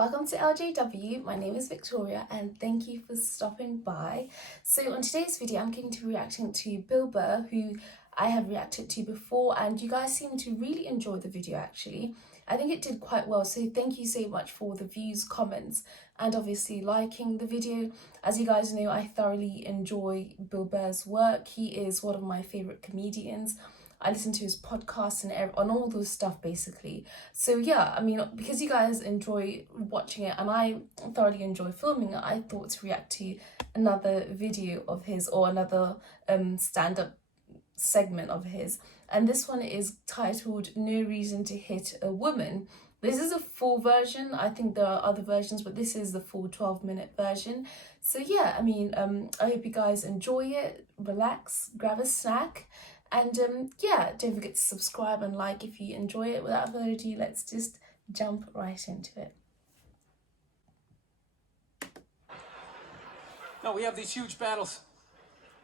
Welcome to L.J.W. My name is Victoria and thank you for stopping by. So on today's video, I'm going to be reacting to Burr, who I have reacted to before, and you guys seem to really enjoy the video actually. I think it did quite well, so thank you so much for the views, comments, and obviously liking the video. As you guys know, I thoroughly enjoy Burr's work. He is one of my favourite comedians. I listen to his podcast and on all those stuff basically. So yeah, I mean, because you guys enjoy watching it and I thoroughly enjoy filming it, I thought to react to another video of his or another stand-up segment of his. And this one is titled No Reason to Hit a Woman. This is a full version. I think there are other versions, but this is the full 12-minute version. So yeah, I mean, I hope you guys enjoy it, relax, grab a snack. And yeah, don't forget to subscribe and like if you enjoy it. Without further ado, let's just jump right into it. No, we have these huge battles.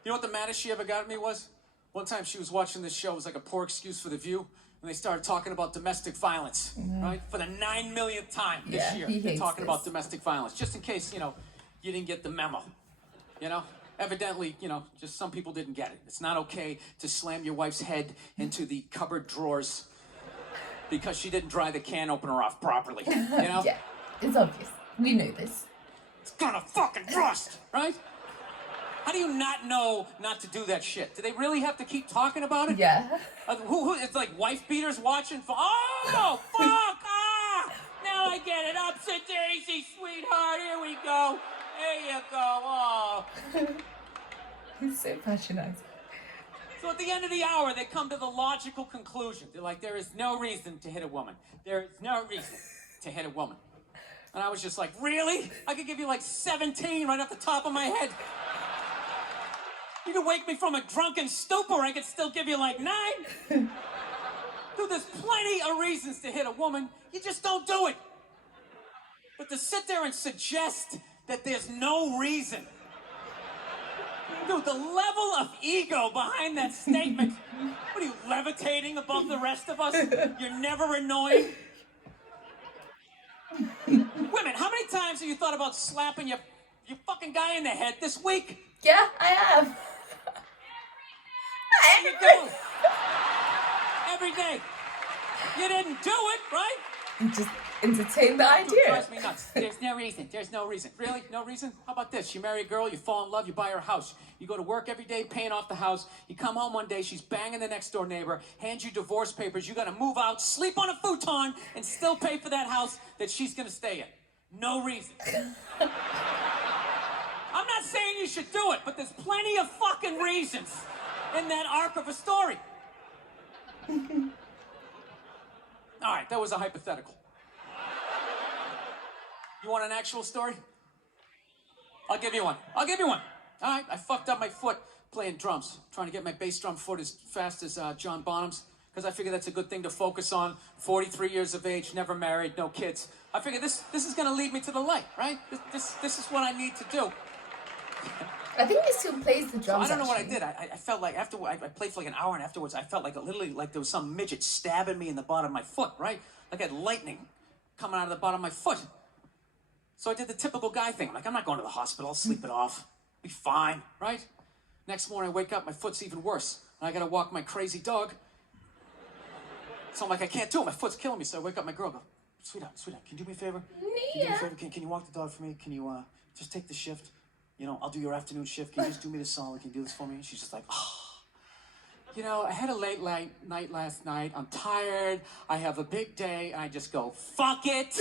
You know what the maddest she ever got at me was? One time she was watching this show, it was like a poor excuse for The View, and they started talking about domestic violence, right? For the 9 millionth time this year, they're talking about domestic violence, just in case, you know, you didn't get the memo, you know? Evidently, you know, just some people didn't get it. It's not okay to slam your wife's head into the cupboard drawers because she didn't dry the can opener off properly, you know? Yeah, it's obvious. We know this. It's gonna fucking rust, right? How do you not know not to do that shit? Do they really have to keep talking about it? Yeah. It's like wife beaters watching for, oh, fuck, now I get it, upset daisy, sweetheart, here we go. There you go, oh. He's so passionate. So at the end of the hour, they come to the logical conclusion. They're like, there is no reason to hit a woman. There is no reason to hit a woman. And I was just like, really? I could give you like 17 right off the top of my head. You could wake me from a drunken stupor, I could still give you like 9. Dude, there's plenty of reasons to hit a woman. You just don't do it. But to sit there and suggest that there's no reason. Dude, the level of ego behind that statement. What are you, levitating above the rest of us? You're never annoying. Women, how many times have you thought about slapping your fucking guy in the head this week? Yeah, I have. Every day. You didn't do it, right? Just entertain the idea. Dude, drives me nuts. There's no reason. There's no reason. Really? No reason? How about this? You marry a girl, you fall in love, you buy her a house. You go to work every day paying off the house. You come home one day, she's banging the next door neighbor, hands you divorce papers. You got to move out, sleep on a futon, and still pay for that house that she's going to stay in. No reason. I'm not saying you should do it, but there's plenty of fucking reasons in that arc of a story. All right, that was a hypothetical. You want an actual story? I'll give you one. All right, I fucked up my foot playing drums, trying to get my bass drum foot as fast as John Bonham's, because I figure that's a good thing to focus on. 43 years of age, never married, no kids. I figure this is going to lead me to the light, right? This is what I need to do. I think he still plays the drums. So I don't know what I did. I felt like after I played for like an hour, and afterwards I felt like literally like there was some midget stabbing me in the bottom of my foot, right? Like I had lightning coming out of the bottom of my foot. So I did the typical guy thing. Like, I'm not going to the hospital. I'll sleep it off. Be fine, right? Next morning I wake up, my foot's even worse. And I got to walk my crazy dog. So I'm like, I can't do it. My foot's killing me. So I wake up my girl, go, sweetheart, can you do me a favor? Can you do me a favor? Can you walk the dog for me? Can you just take the shift? You know, I'll do your afternoon shift. Can you just do me this solid? Can you do this for me? And she's just like, oh. You know, I had a late night last night. I'm tired. I have a big day. And I just go, fuck it.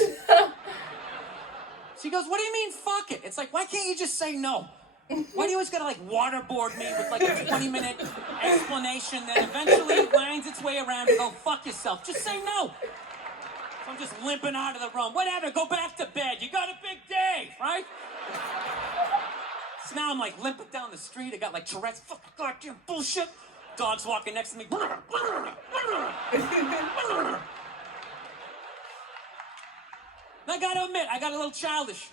She goes, what do you mean, fuck it? It's like, why can't you just say no? Why do you always gotta, like, waterboard me with, like, a 20-minute explanation that eventually winds its way around to go, fuck yourself? Just say no. So I'm just limping out of the room. Whatever, go back to bed. You got a big day, right? So now I'm, like, limping down the street. I got, like, Tourette's. Fucking goddamn bullshit. Dog's walking next to me. I gotta admit, I got a little childish.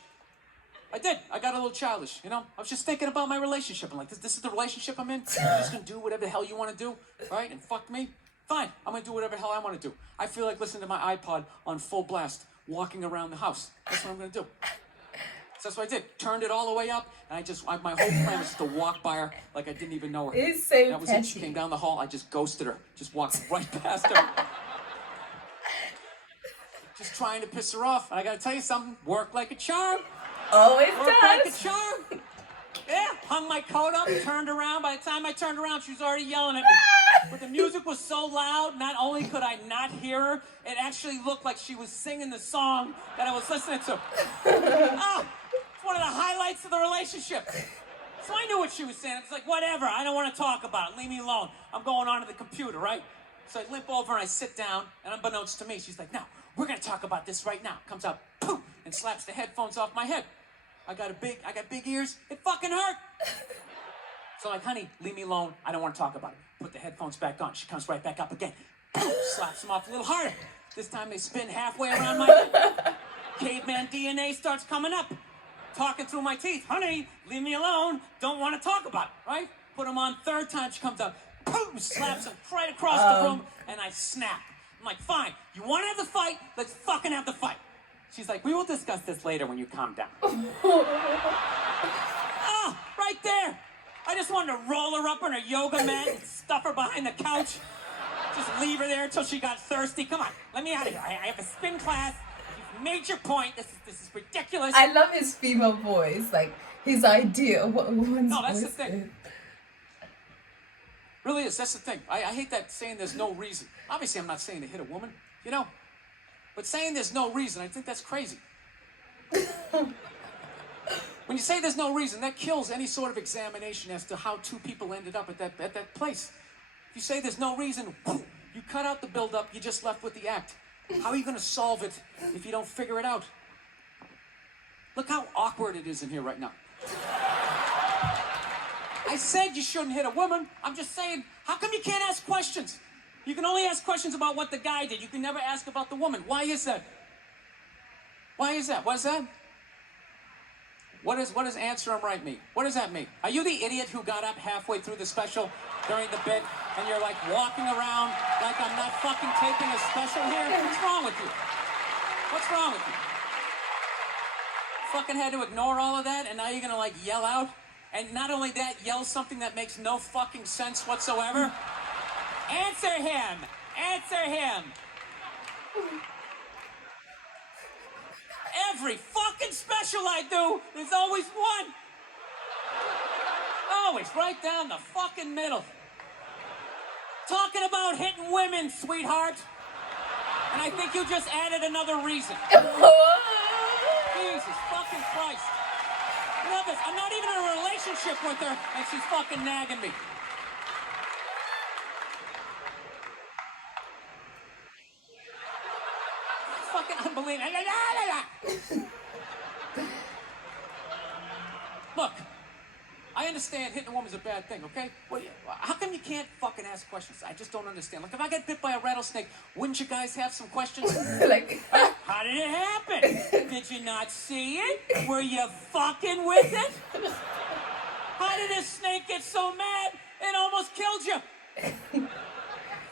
I did. I got a little childish, you know? I was just thinking about my relationship. I'm like, this is the relationship I'm in? You're just gonna do whatever the hell you want to do, right? And fuck me? Fine. I'm gonna do whatever the hell I want to do. I feel like listening to my iPod on full blast walking around the house. That's what I'm gonna do. So that's what I did. Turned it all the way up, and my whole plan was just to walk by her like I didn't even know her. It's so That was it. She came down the hall. I just ghosted her. Just walked right past her. Just trying to piss her off. And I gotta tell you something. Worked like a charm. Oh, it Worked like a does. charm. Yeah, hung my coat up, turned around. By the time I turned around, she was already yelling at me. But the music was so loud, not only could I not hear her, it actually looked like she was singing the song that I was listening to. Oh, it's one of the highlights of the relationship. So I knew what she was saying. It's like, whatever, I don't want to talk about it. Leave me alone. I'm going on to the computer, right? So I limp over and I sit down, and unbeknownst to me, she's like, no, we're going to talk about this right now. Comes out, poof, and slaps the headphones off my head. I got big ears. It fucking hurt. So like, honey, leave me alone. I don't want to talk about it. Put the headphones back on. She comes right back up again. Boom, slaps them off a little harder. This time they spin halfway around my head. Caveman DNA starts coming up. Talking through my teeth. Honey, leave me alone. Don't want to talk about it, right? Put them on. Third time she comes up. Boom, slaps them right across the room. And I snap. I'm like, fine. You want to have the fight? Let's fucking have the fight. She's like, we will discuss this later when you calm down. Oh, right there. I just wanted to roll her up on her yoga mat and stuff her behind the couch. Just leave her there until she got thirsty. Come on, let me out of here. I have a spin class. You've made your point. This is ridiculous. I love his female voice, like his idea of what a woman's No, that's the voice thing. is. Really is. That's the thing. I hate that saying there's no reason. Obviously, I'm not saying to hit a woman, you know. But saying there's no reason, I think that's crazy. When you say there's no reason, that kills any sort of examination as to how two people ended up at that place. If you say there's no reason, you cut out the build-up, you're just left with the act. How are you going to solve it if you don't figure it out? Look how awkward it is in here right now. I said you shouldn't hit a woman. I'm just saying, how come you can't ask questions? You can only ask questions about what the guy did. You can never ask about the woman. Why is that? Why is that? What is that? What does answer him right mean? What does that mean? Are you the idiot who got up halfway through the special during the bit and you're like walking around like I'm not fucking taping a special here? What's wrong with you? What's wrong with you? Fucking had to ignore all of that and now you're gonna like yell out? And not only that, yell something that makes no fucking sense whatsoever? Answer him! Answer him! Every fucking special I do, there's always one. Always right down the fucking middle. Talking about hitting women, sweetheart. And I think you just added another reason. Jesus fucking Christ. Love this. I'm not even in a relationship with her, and she's fucking nagging me. Fucking unbelievable. Look, I understand hitting a woman's a bad thing, okay? Well, how come you can't fucking ask questions? I just don't understand. Like, if I get bit by a rattlesnake, wouldn't you guys have some questions? Like, how did it happen? Did you not see it? Were you fucking with it? How did this snake get so mad it almost killed you?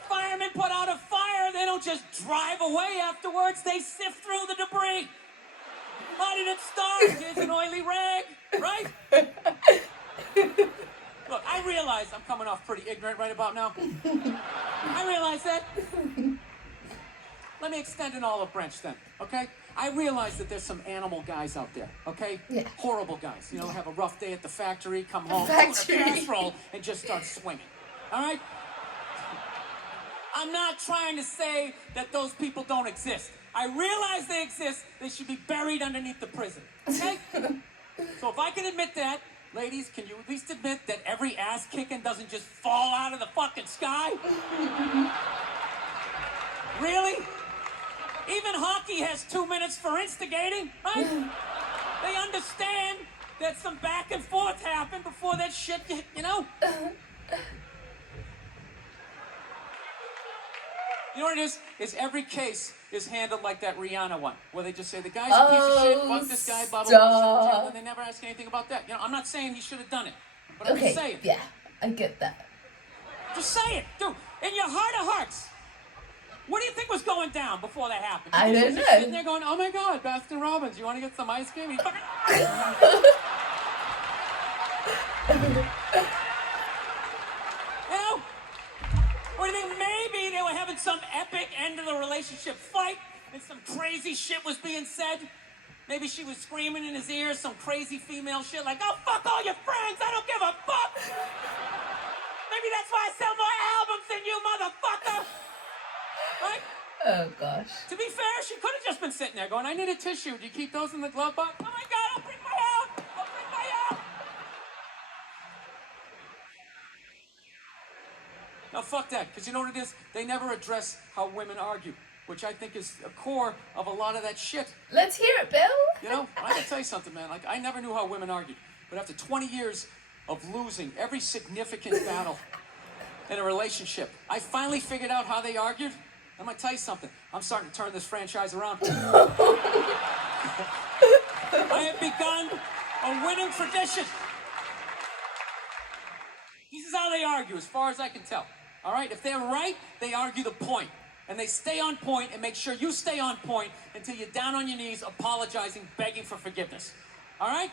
Firemen put out a fire, they don't just drive away afterwards, they sift through the debris. How did it start? Here's an oily rag, right? Look, I realize I'm coming off pretty ignorant right about now. I realize that. Let me extend an olive branch then, okay? I realize that there's some animal guys out there, okay? Yeah. Horrible guys, you know, have a rough day at the factory, come home, Factory. put a casserole, and just start swinging, all right? I'm not trying to say that those people don't exist. I realize they exist. They should be buried underneath the prison, okay? So if I can admit that, ladies, can you at least admit that every ass kicking doesn't just fall out of the fucking sky? Really? Even hockey has 2 minutes for instigating, right? They understand that some back and forth happened before that shit, you know? You know what it is? Is every case is handled like that Rihanna one, where they just say, the guy's a piece of shit, fuck this guy, blah, blah, blah, and they never ask anything about that. You know, I'm not saying he should have done it, but I'm just saying. yeah, I get that. Just say it, dude. In your heart of hearts, What do you think was going down before that happened? I don't know. Sitting there going, oh my God, Baskin Robbins, you want to get some ice cream? You know, or do you think maybe they were having some epic end of the relationship fight and some crazy shit was being said? Maybe she was screaming in his ear some crazy female shit like, oh, fuck all your friends, I don't give a fuck. Maybe that's why I sell more albums than you, motherfucker. Right? Oh gosh. To be fair, she could have just been sitting there going, I need a tissue. Do you keep those in the glove box? Oh my God, I'll bring my own. I'll bring my own. No, fuck that, because you know what it is? They never address how women argue, which I think is a core of a lot of that shit. Let's hear it, Bill. You know, I gotta tell you something, man. Like, I never knew how women argued, but after 20 years of losing every significant battle in a relationship, I finally figured out how they argued. I'm gonna tell you something. I'm starting to turn this franchise around. I have begun a winning tradition. This is how they argue, as far as I can tell. All right? If they're right, they argue the point. And they stay on point and make sure you stay on point until you're down on your knees, apologizing, begging for forgiveness. All right?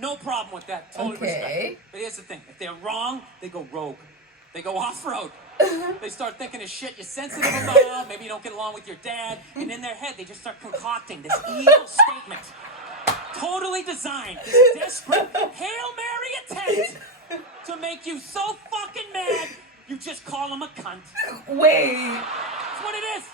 No problem with that. Totally respect. But here's the thing. If they're wrong, they go rogue. They go off-road. They start thinking of shit you're sensitive about. Maybe you don't get along with your dad. And in their head, they just start concocting this evil statement. Totally designed. This desperate Hail Mary attempt to make you so fucking mad, you just call them a cunt. Wait. That's what it is.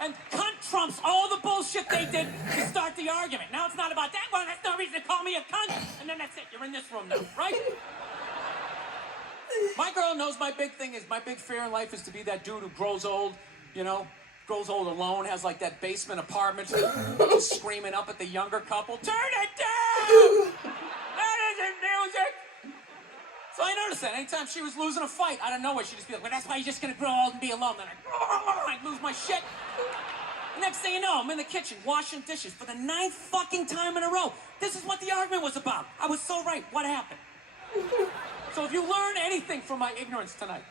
And cunt trumps all the bullshit they did to start the argument. Now it's not about that one. That's no reason to call me a cunt. And then that's it. You're in this room now, right? My girl knows my big thing is, my big fear in life is to be that dude who grows old, you know, grows old alone, has like that basement apartment, just screaming up at the younger couple, turn it down! That isn't music! So I noticed that anytime she was losing a fight, out of nowhere, she'd just be like, well, that's why you're just gonna grow old and be alone. Then I'd lose my shit. The next thing you know, I'm in the kitchen washing dishes for the 9th fucking time in a row. This is what the argument was about. I was so right. What happened? So if you learn anything from my ignorance tonight,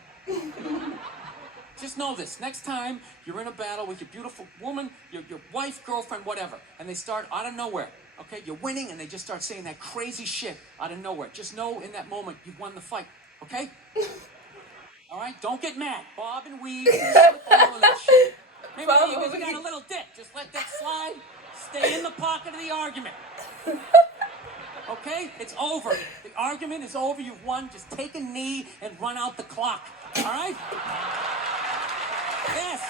just know this. Next time you're in a battle with your beautiful woman, your wife, girlfriend, whatever, and they start out of nowhere, okay, you're winning, and they just start saying that crazy shit out of nowhere. Just know in that moment you've won the fight, okay? All right? Don't get mad. Bob and weave, all of that shit. Maybe you got a little dick. Just let that slide. Stay in the pocket of the argument. Okay? It's over. The argument is over. You've won. Just take a knee and run out the clock. All right? Yes.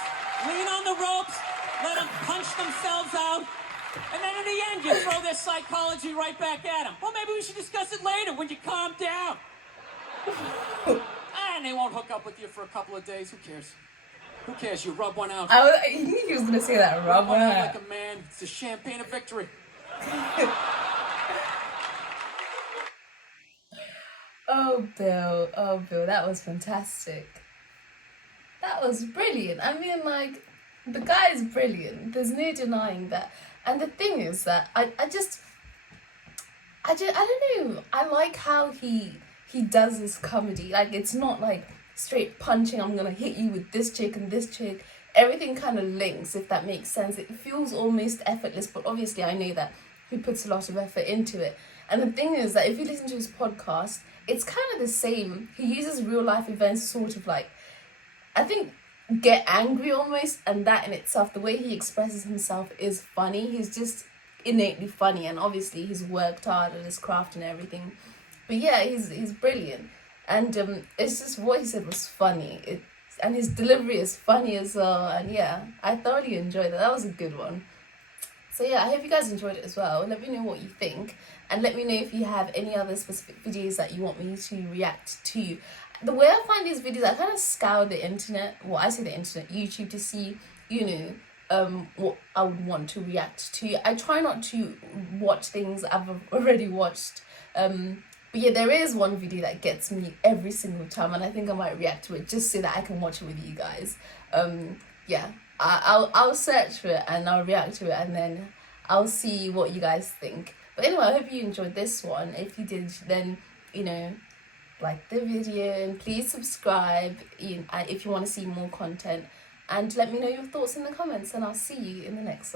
Lean on the ropes. Let them punch themselves out. And then in the end, you throw their psychology right back at them. Well, maybe we should discuss it later when you calm down. And they won't hook up with you for a couple of days. Who cares? Who cares? You rub one out. I knew he was going to say that. Rub one out. Like a man. It's a champagne of victory. Oh, Bill, that was fantastic. That was brilliant. I mean, like, the guy is brilliant. There's no denying that. And the thing is that I don't know. I like how he does this comedy. Like, it's not like straight punching, I'm gonna hit you with this chick and this chick. Everything kind of links, if that makes sense. It feels almost effortless, but obviously I know that he puts a lot of effort into it. And the thing is that if you listen to his podcast, it's kind of the same. He uses real life events, sort of like, I think, get angry almost, and that in itself, the way he expresses himself is funny. He's just innately funny, and obviously he's worked hard at his craft and everything. But yeah, he's brilliant, and it's just what he said was funny. And his delivery is funny as well, and yeah, I thoroughly enjoyed that. That was a good one. So yeah, I hope you guys enjoyed it as well. Let me know what you think, and let me know if you have any other specific videos that you want me to react to. The way I find these videos, I kind of scour the internet, well, I say the internet, YouTube, to see, you know, what I would want to react to. I try not to watch things I've already watched. But yeah, there is one video that gets me every single time, and I think I might react to it just so that I can watch it with you guys. Yeah, I'll search for it and I'll react to it, and then I'll see what you guys think. But anyway, I hope you enjoyed this one. If you did, then, you know, like the video and please subscribe if you want to see more content. and let me know your thoughts in the comments, and I'll see you in the next one.